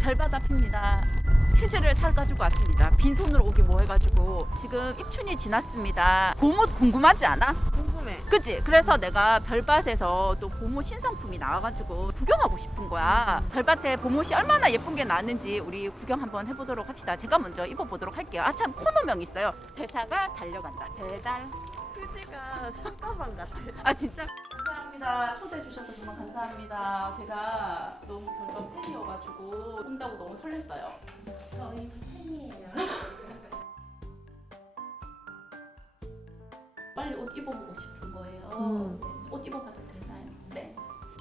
별바다 핍니다. 휴지를 사가지고 왔습니다. 빈손으로 오기 뭐 해가지고 지금 입춘이 지났습니다. 봄옷 궁금하지 않아? 궁금해. 그치? 그래서 내가 별밭에서 또 봄옷 신상품이 나와가지고 구경하고 싶은 거야. 별밭에 봄옷이 얼마나 예쁜 게 나왔는지 우리 구경 한번 해보도록 합시다. 제가 먼저 입어보도록 할게요. 아 참 코너명 있어요. 대사가 달려간다. 배달. 휴지가 책가방 같아. 아 진짜 감사합니다. 초대해 주셔서 정말 감사합니다. 제가 너무 별거 팬이어가지고 온다고 너무 설렜어요. 저희 팬이에요. 빨리 옷 입어보고 싶은 거예요. 음. 네, 옷 입어봐도.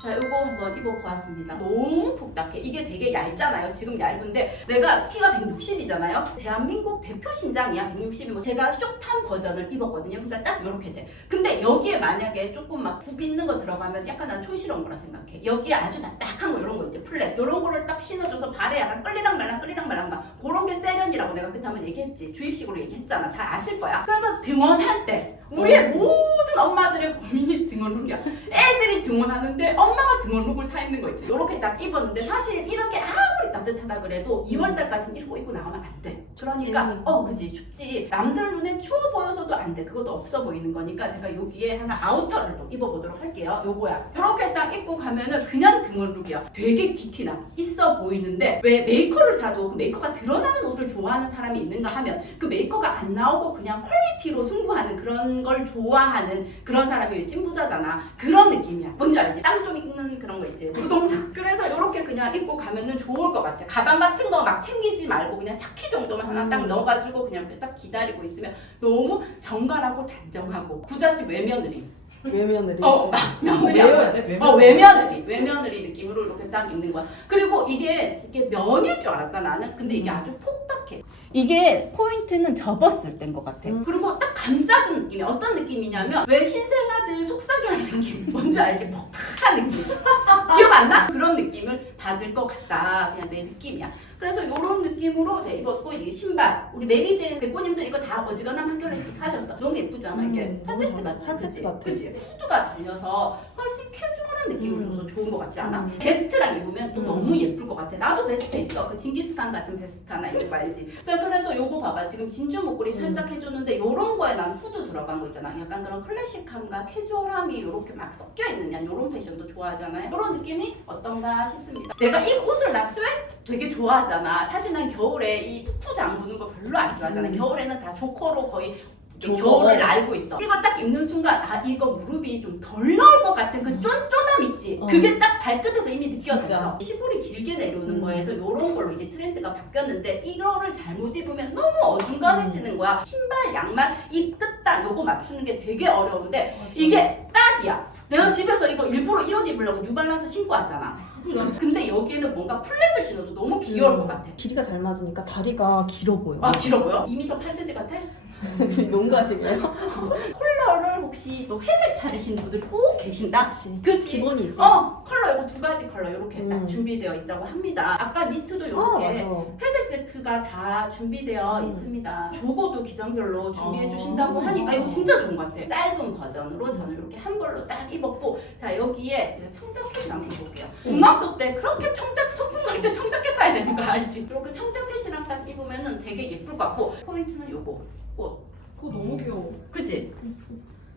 자, 이거 한번 입어보았습니다. 너무 폭닥해. 이게 되게 얇잖아요. 지금 얇은데 내가 키가 160이잖아요. 대한민국 대표 신장이야. 160이 뭐 제가 쇼탄 버전을 입었거든요. 그러니까 딱 이렇게 돼. 근데 여기에 만약에 조금 막 굽 있는 거 들어가면 약간 난 촌스러운 거라 생각해. 여기에 아주 딱딱한 거 이런 거 있지. 플랫. 이런 거를 딱 신어줘서 발에 약간 끌리랑 말랑 끌리랑 말랑 막 그런 게 세련이라고 내가 그때 한번 얘기했지. 주입식으로 얘기했잖아. 다 아실 거야. 그래서 등원할 때 우리의 모든 엄마들의 고민이 등원룩이야. 애들이 등원하는데 엄마가 등원룩을 사 입는 거 있지. 이렇게 딱 입었는데 사실 이렇게 아무리 따뜻하다 그래도 2월달까지는 이러고 입고 나가면 안 돼. 그러니까 춥지. 어 그지 춥지. 남들 눈에 추워 보여서도 안 돼. 그것도 없어 보이는 거니까 제가 여기에 하나 아우터를 또 입어보도록 할게요. 요거야. 이렇게 딱 입고 가면은 그냥 등원룩이야. 되게 귀티나 있어 보이는데 왜 메이커를 사도 그 메이커가 드러나는 옷을 좋아하는 사람이 있는가 하면 그 메이커가 안 나오고 그냥 퀄리티로 승부하는 그런 걸 좋아하는 그런 사람이 왜 찐부자잖아. 그런 느낌이야. 뭔지 알지? 땅좀 입는 그런 거 있지. 부동산. 그래서 이렇게 그냥 입고 가면은 좋을 것 같아. 가방 같은 거 막 챙기지 말고 그냥 차키 정도만 하나 딱 음. 넣어가지고 그냥 딱 기다리고 있으면 너무 정갈하고 단정하고 부잣집 외며느리. 외며느리. 어, 며느리. 외워야 돼. 외며느리. 어 외며느리 외며느리 느낌으로 이렇게 딱 입는 거야. 그리고 이게 이게 면일 줄 알았다 나는. 근데 이게 음. 아주 폭닥해. 이게 포인트는 접었을 때인 것 같아. 음. 그리고 딱 감싸준 느낌이 어떤 느낌이냐면 왜 신생아들 속삭이는 느낌 뭔지 알지? 폭탁 한 느낌. 기억 안 나? 그런 느낌을 받을 것 같다. 그냥 내 느낌이야. 그래서 이런 느낌으로 제가 입었고 이게 신발 우리 메리제 백고님들 이거 다 어지간한 한결에 사셨어. 너무 예쁘잖아 이게 음, 한 너무 세트 좋아. 같아. 한 세트 그치? 같아. 그치? 후드가 달려서 훨씬 캐주얼 한 느낌을 음. 줘서 좋은 것 같지 않아? 음. 베스트랑 입으면 또 음. 너무 예쁠 것 같아. 나도 베스트 있어. 그 징기스칸 같은 베스트 하나 거 알지? 자 그래서 요거 봐봐. 지금 진주 목걸이 살짝 해줬는데 요런 거에 난 후드 들어간 거 있잖아. 약간 그런 클래식함과 캐주얼함이 이렇게 막 섞여 있는 양 요런 패션도 좋아하잖아요. 그런 느낌이 어떤가 싶습니다. 내가 이 옷을 나 스웨트 되게 좋아하잖아. 사실 난 겨울에 이 푸푸 잠그는 거 별로 안 좋아하잖아. 음. 겨울에는 다 조커로 거의. 겨울을 알고 있어. 이거 딱 입는 순간 아 이거 무릎이 좀 덜 나올 것 같은 그 쫀쫀함 있지. 어. 그게 딱 발끝에서 이미 느껴졌어. 진짜. 시골이 길게 내려오는 음. 거에서 이런 걸로 이제 트렌드가 바뀌었는데 이거를 잘못 입으면 너무 어중간해지는 거야. 신발, 양말, 이 끝단 요거 맞추는 게 되게 어려운데 이게 딱이야. 내가 집에서 이거 일부러 이 옷 입으려고 뉴발란스 신고 왔잖아. 근데 여기에는 뭔가 플랫을 신어도 너무 귀여울 것 같아. 길이가 잘 맞으니까 다리가 길어 보여. 아 길어 보여? 2m 8cm 같아? 농가식이에요. 컬러를 혹시 또 회색 찾으시는 분들 꼭 계신다? 그치? 기본이지. 어 컬러 이거 두 가지 컬러 이렇게 딱 음. 준비되어 있다고 합니다. 아까 니트도 아, 이렇게 맞아. 회색 세트가 다 준비되어 음. 있습니다. 조거도 기장별로 준비해 아. 주신다고 하니까 이거 진짜 좋은 것 같아. 짧은 버전으로 저는 이렇게 한 벌로 딱 입었고 자 여기에 청자켓 한번 볼게요. 중학교 때 그렇게 청자 소풍 갈 때 청자켓 사야 되는 거 알지? 이렇게 청자켓이랑 딱 입으면은 되게 예쁠 것 같고 포인트는 요거 꽃. 그거 너무 귀여워. 그치?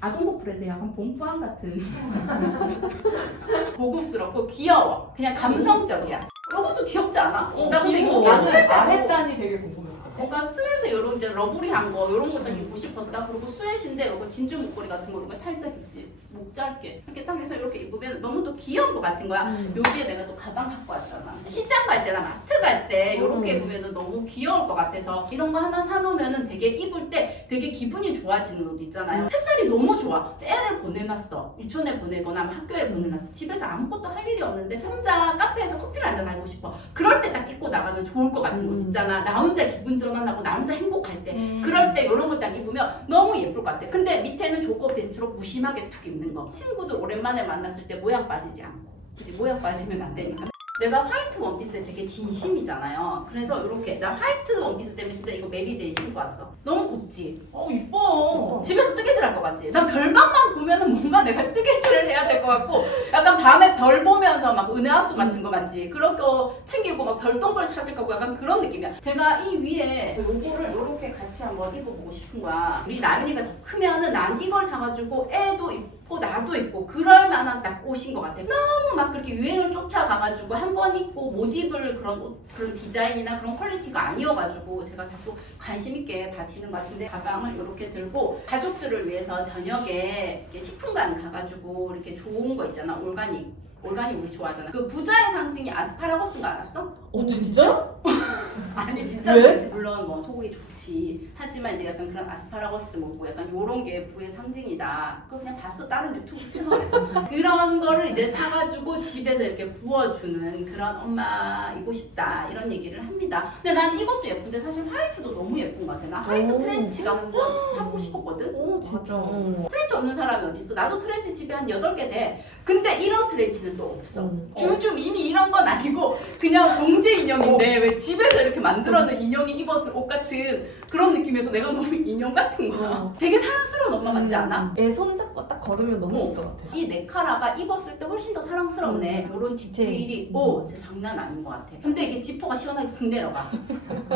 아동복 브랜드 약간 봄푸한 같은 고급스럽고 귀여워 그냥 감성적이야 이것도 귀엽지 않아? 나 근데 이거 스웨트에 아랫단이 되게 궁금했어. 뭔가 스웨트 이런 이제 러브리한 거 이런 것도 입고 싶었다 그리고 스웨트인데 이거 진주 목걸이 같은 거 이런 거 살짝 있지 목 짧게 이렇게 딱 해서 이렇게 입으면 너무 또 귀여운 거 같은 거야 음. 여기에 내가 또 가방 갖고 왔잖아. 시장 갈 때나 마트 갈 때 이렇게 음. 보면은 너무 귀여울 것 같아서 이런 거 하나 사놓으면은 되게 입을 때 되게 기분이 좋아지는 옷 있잖아요. 햇살이 너무 좋아. 애를 보내놨어. 유치원에 보내거나 학교에 보내놨어. 집에서 아무것도 할 일이 없는데 혼자 카페에서 커피를 한잔 하고 싶어. 그럴 때 딱 입고 나가면 좋을 것 같은 옷 음. 있잖아. 나 혼자 기분 전환하고 나 혼자 행복할 때. 음. 그럴 때 이런 거 딱 입으면 너무 예쁠 것 같아. 근데 밑에는 조거 벤츠로 무심하게 툭 입는 거. 친구들 오랜만에 만났을 때 모양 빠지지 않고. 그지 모양 빠지면 안 되니까. 내가 화이트 원피스에 되게 진심이잖아요. 그래서 이렇게 나 화이트 원피스 때문에 진짜 이거 메리제이 신고 왔어. 너무 곱지? 어 이뻐. 집에서 뜨개질 할 것 같지? 난 별밤만 보면은 뭔가 내가 뜨개질을 해야 될 것 같고 약간 밤에 별 보면서 막 은하수 같은 거 맞지? 그런 거 챙기고 막 별똥별 찾을 거고 약간 그런 느낌이야. 제가 이 위에 요거를 요렇게 같이 한번 입어보고 싶은 거야. 우리 나윤이가 더 크면은 난 이걸 사가지고 애도 입고 나도 입고 그럴 만한 딱 옷인 것 같아. 너무 막 그렇게 유행을 쫓아가가지고 한번 입고 못 입을 그런 옷, 그런 디자인이나 그런 퀄리티가 아니어가지고 제가 자꾸 관심 있게 봐지는 것 같은데 가방을 이렇게 들고 가족들을 위해서 저녁에 식품관 가가지고 이렇게 좋은 거 있잖아 올가닉 올가닉 우리 좋아하잖아 그 부자의 상징이 아스파라거스인 거 알았어? 어 진짜? 아니 진짜 왜? 그렇지. 물론 뭐 소고기 좋지 하지만 이제 약간 그런 아스파라거스 먹고 약간 요런 게 부의 상징이다 그거 그냥 봤어 다른 유튜브 채널에서 그런 거를 이제 사가지고 집에서 이렇게 구워주는 그런 엄마이고 싶다 이런 얘기를 합니다 근데 난 이것도 예쁜데 사실 화이트도 너무 예쁜 것 같아 나 화이트 오. 트렌치가 한번 사고 싶었거든 오 진짜. 어. 트렌치 없는 사람이 어딨어 나도 트렌치 집에 한 8개 돼 근데 이런 트렌치는 또 없어 음. 쭈쭈 이미 이런 건 아니고 그냥 동제 인형인데 왜 집에서 이렇게 만들어낸 인형이 입었을 옷 같은 그런 느낌에서 내가 너무 인형 같은 거야. 어. 되게 사랑스러운 엄마 같지 않아? 애 손잡고 딱 걸으면 너무 어. 예쁠 것 같아. 이 네카라가 입었을 때 훨씬 더 사랑스럽네. 음. 이런 디테일이 음. 오, 진짜 장난 아닌 것 같아. 근데 이게 지퍼가 시원하게 훅 내려가.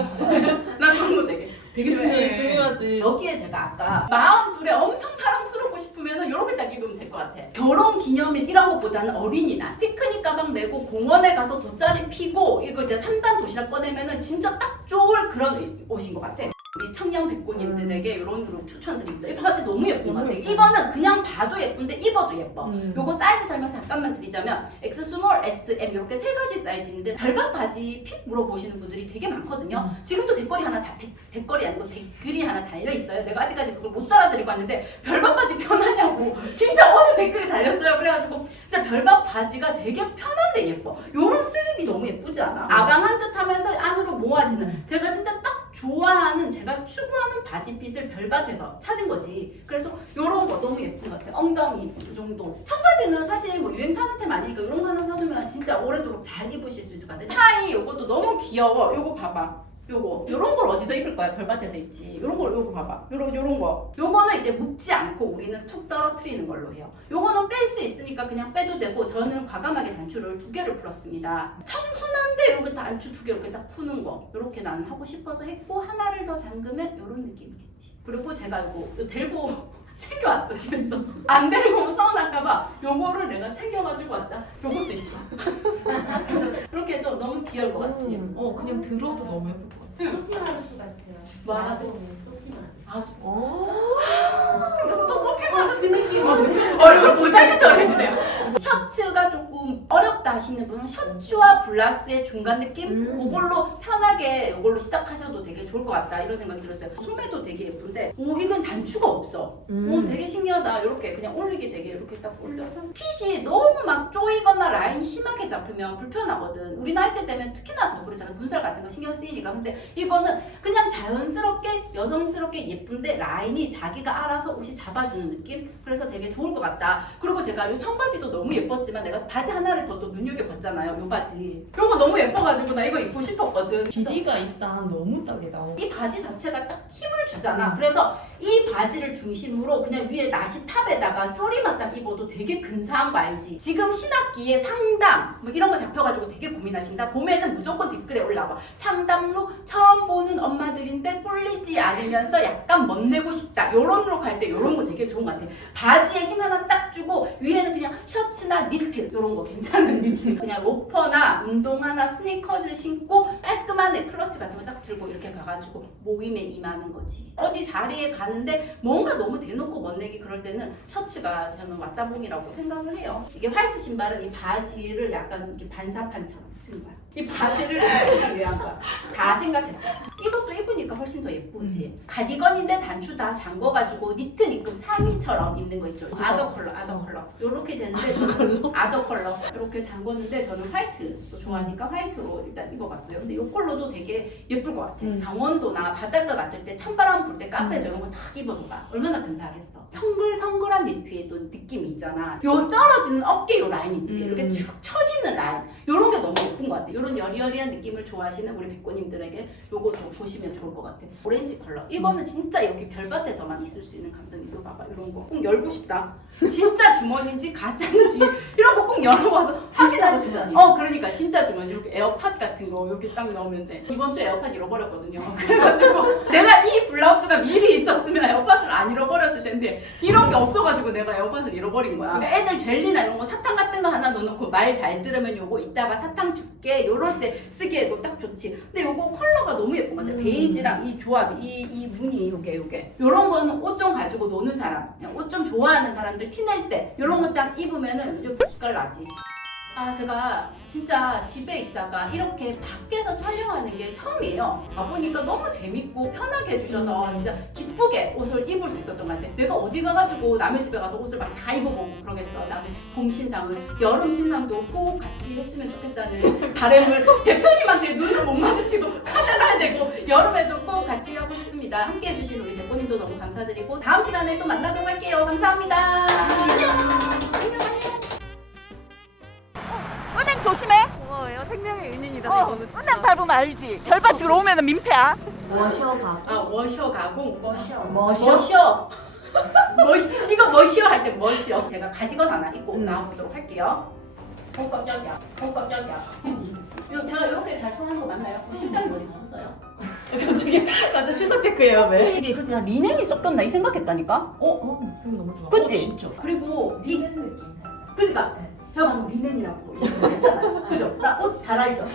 나 그런 거 되게 되게. 중요하지. 여기에 제가 아까 마흔 둘에 엄청 사랑스 럽고 싶으면은 이렇게 딱 입으면 될 것 같아. 결혼 기념일 이런 것보다는 어린이날 피크닉 가방 메고 공원에 가서 돗자리 피고 이거 이제 3단 도시락 꺼내면은 진짜 딱 좋을 그런 옷인 것 같아. 우리 청년 백고님들에게 이런 룩 추천드립니다. 이 바지 너무 예쁜 것 같아. 너무 예뻐. 이거는 그냥 봐도 예쁜데 입어도 예뻐. 음. 요거 사이즈 설명 잠깐만 드리자면 X 스몰, S, M 이렇게 세 가지 사이즈 있는데 별박 바지 핏 물어보시는 분들이 되게 많거든요. 음. 지금도 댓글이 하나 다, 댓, 댓글이 아니고 댓글이 하나 달려 있어요. 내가 아직까지 그걸 못 따라드리고 왔는데 별박 바지 편하냐고 진짜 옷에 댓글이 달렸어요. 그래가지고 진짜 별박 바지가 되게 편한데 예뻐. 요런 슬립이 너무 예쁘지 않아? 아방한 듯하면서 안으로 모아지는 제가 진짜 딱 좋아하는 제가 추구하는 바지 핏을 별밭에서 찾은 거지. 그래서 요런 거 너무 예쁜 것 같아요. 엉덩이 이 정도. 청바지는 사실 뭐 유행 타는 템 아니니까 이런 거 하나 사두면 진짜 오래도록 잘 입으실 수 있을 것 같아요. 타이 요것도 너무 귀여워. 요거 봐봐. 요거 요런 걸 어디서 입을 거야? 별밭에서 입지. 요런 걸 요거 봐봐. 요런 요런 거. 요거는 이제 묶지 않고 우리는 툭 떨어뜨리는 걸로 해요. 요거는 뺄 수 있으니까 그냥 빼도 되고 저는 과감하게 단추를 두 개를 풀었습니다. 청순한데 이렇게 단추 두 개 이렇게 딱 푸는 거. 이렇게 나는 하고 싶어서 했고 하나를 더 잠그면 요런 느낌이겠지. 그리고 제가 요거 요 들고 챙겨왔어 집에서 안 데리고 오면 서운할까봐 요거를 내가 챙겨가지고 왔다 요것도 있어 이렇게 해도 너무 귀여울 것 같지 음. 어 그냥 들어도 너무 예쁠 것 같아. 소피 마르스 같아요. 와. 나도 소피 마르스. 아, 어. 그래서 또 소피만 그 느낌이 얼굴 모자이크처럼 해주세요. 셔츠가 조금 어렵다 하시는 분은 셔츠와 블라스의 중간 느낌? 음. 그걸로 편하게 이걸로 시작하셔도 되게 좋을 것 같다 이런 생각 들었어요. 소매도 되게 예쁜데 오 이건 단추가 없어. 음. 오 되게 신기하다. 이렇게 그냥 올리기 되게 이렇게 딱 올려서 핏이 너무 막 조이거나 라인이 심하게 잡히면 불편하거든. 우리 나이 때 되면 특히나 더 그렇잖아. 분살 같은 거 신경 쓰이니까. 근데 이거는 그냥 자연스럽게 여성스럽게 예쁜데 라인이 자기가 알아서 옷이 잡아주는 느낌? 그래서 되게 좋을 것 같다. 그리고 제가 이 청바지도 너무 예뻤지만 내가 바지 하나를 더또 눈여겨봤잖아요. 이 바지. 이거 너무 예뻐가지고 나 이거 입고 싶었거든. 길이가 일단 너무 딱이다. 이 바지 자체가 딱 힘을 주잖아. 그래서 이 바지를 중심으로 그냥 위에 나시 탑에다가 쪼리만 딱 입어도 되게 근사한 거 알지? 지금 신학기에 상담 뭐 이런 거 고민하신다. 봄에는 무조건 댓글에 올라와. 상담룩 처음 보는 엄마들인데 뿔리지 않으면서 약간 멋내고 싶다. 요런 룩할때 요런 거 되게 좋은 것 같아. 바지에 힘 하나 딱 주고 위에는 그냥 셔츠나 니트 요런 거 괜찮은 느낌. 그냥 로퍼나 운동화나 스니커즈 신고 깔끔한 클러치 같은 거 딱 들고 이렇게 가가지고 모임에 임하는 거지. 자리에 가는데 뭔가 너무 대놓고 멋내기 그럴 때는 셔츠가 저는 왔다봉이라고 생각을 해요. 이게 화이트 신발은 이 바지를 약간 이렇게 반사판처럼 쓴 거야. 이 바지를 셔츠를 위한 거야. 다 생각했어. 이것도 입으니까 훨씬 더 예쁘지. 가디건인데 단추 다 잠궈가지고 니트 니끔 상의처럼 입는 거 있죠. 아더 컬러, 아더 컬러. 이렇게 되는데 저는 아더 컬러 이렇게 잠궜는데 저는 화이트도 좋아하니까 화이트로 일단 입어봤어요. 근데 이 컬러도 되게 예쁠 것 같아. 음. 강원도나 바닷가 갔을 때 찬바람 불 때 카페에서 이런 거 탁 입어줘봐. 얼마나 근사하겠어. 성글성글한 니트의 또 느낌이 있잖아. 요 떨어지는 어깨 요 라인 있지. 음. 이렇게 축 처지는 라인. 요런 게 너무 예쁜 것 같아. 요런 여리여리한 느낌을 좋아하시는 우리 백고님들에게 요거 좀 보시면 좋을 것 같아. 오렌지 컬러. 이거는 진짜 여기 별밭에서만 있을 수 있는 감성이 이거 봐봐. 이런 거 꼭 열고 싶다. 진짜 주머니인지 가짜인지 이런 거 꼭 열어봐서 확인하고 싶다. 어 그러니까 진짜 주머니 이렇게 에어팟 같은 거 이렇게 딱 넣으면 돼. 이번 주에 에어팟 잃어버렸거든요. 그래가지고 내가 이 블라우스가 미리 있었으면 에어팟을 안 잃어버렸을 텐데 이런 게 없어가지고 내가 에어팟을 잃어버린 거야. 그러니까 애들 젤리나 이런 거 사탕 같은 거 하나 넣어놓고 말 잘 들으면 요거 이따가 사탕 줄게 요럴 때 쓰기에도 딱 좋지. 근데 요거 컬러가 너무 예쁜 것 같아. 음. 베이지랑 이 조합이 이, 이 무늬 요게 요게 요런 거는 옷 좀 가지고 노는 사람 옷 좀 좋아하는 사람들 티 낼 때 요런 거 딱 입으면은 좀 빛깔 나지. 아 제가 진짜 집에 있다가 이렇게 밖에서 촬영하는 게 처음이에요. 와보니까 너무 재밌고 편하게 해주셔서 음. 진짜 기쁘게 옷을 입을 수 있었던 것 같아. 내가 어디 가가지고 남의 집에 가서 옷을 막 다 입어보고 그러겠어. 나는 봄 신상을 여름 신상도 꼭 같이 했으면 좋겠다는 바람을 대표님한테 눈을 못 마주치고 카메라에 대고 여름에도 꼭 같이 하고 싶습니다. 함께 해주신 우리 대표님도 너무 감사드리고 다음 시간에 또 만나도록 할게요. 감사합니다. 조심해. 고마워요. 생명의 은인이다. 어, 이거는 진짜. 은행 밟으면 알지. 결반 들어오면 민폐야. 워셔가. 아 워셔 가공. 머셔. 머셔. 머시 이거 머시어 할때 머시어. 제가 가디건 하나 입고 음. 나와보도록 할게요. 어 깜짝이야. 어 깜짝이야. 이거 제가 이렇게 잘 통하는 거 맞나요? 심장이 머리 다쳤어요. 갑자기 완전 출석 체크예요, 왜? 이게 그래서 그냥 리넨이 섞였나 이 생각했다니까. 어, 어, 그럼 너무 좋아. 그치? 어, 진짜. 그리고 리 리는 느낌 살짝. 그러니까 제가 방금 리넨이라고 얘기했잖아요. 그죠? 나 옷 잘 알죠?